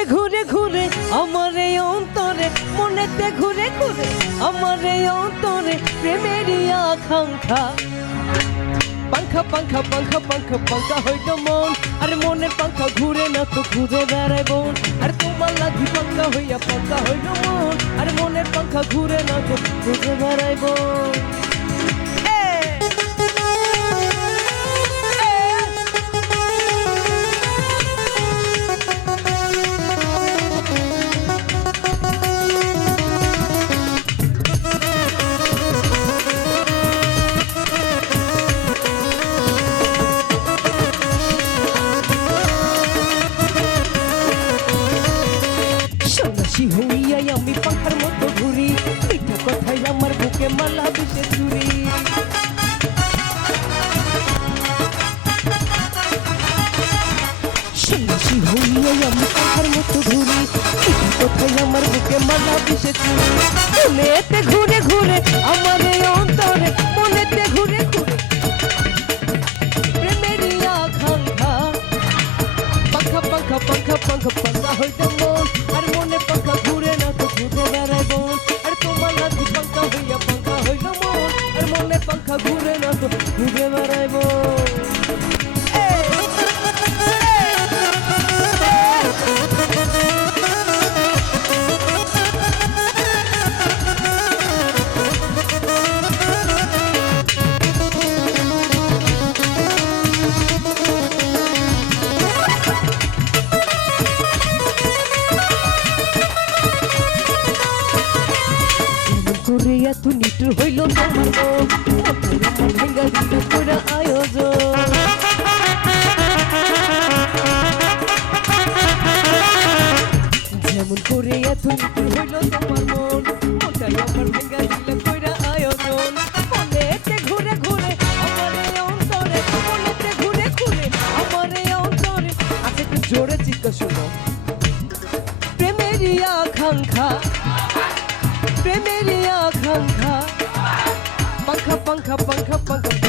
মনেতে ঘুরে ঘুরে আমার এই অন্তরে, মনেতে ঘুরে ঘুরে আমার এই অন্তরে প্রেমেরই আকাঙ্ক্ষা। পাঙ্খা পাঙ্খা পাঙ্খা পাঙ্খা পাঙ্খা হইতো মন, আর মনের পাঙ্খা ঘুরে না তো খুঁজে বেড়াই বোন। আর তোমার লাগি পাঙ্খা হইয়া পাঙ্খা হইল মন, আর মনের পাঙ্খা ঘুরে না তো খুঁজে বেড়াই বোন। সন্ন্যাসী হইয়াই আমি পাখার মতো ঘুরি, মিঠা কথাই আমার বুকে মালা বিষে চুরি। সন্ন্যাসী হইয়াই আমি পাখার মতো ঘুরি, মিঠা কথাই আমার বুকে মালা বিষে চুরি। মনেতে ঘুরে ঘুরে আমার এই অন্তরে, মনেতে ঘুরে ঘুরে প্রেমেরই আকাঙ্ক্ষা। পাখা পাখা পাখা পাখা পাখা হইতে মন, আর মনে পাখা ঘুরে না তো ঘুরে বেড়াই বোন। আর তোমার লাগি পাখা হইয়া পাখা হইল মন, আর মনে পাখা ঘুরে না তো ঘুরে বেড়াই বোন। করে এত নিটুর হইল তোমার মন, ভেঙ্গা দিল পুরা আয়োজন। যেমন করে এত নিটুর হইল তোমার মন, ওটাই আমার ভেঙ্গা দিল পুরা আয়োজন। মনেতে ঘুরে ঘুরে আমার এই অন্তরে, মনেতে ঘুরে ঘুরে আমার এই অন্তরে আছে একটু জোরে চিৎকার শোনো। প্রেমেরই আকাঙ্ক্ষা, প্রেমেরই আকাঙ্ক্ষা। পাঙ্খা পাঙ্খা পাঙ্খা পাঙ্খা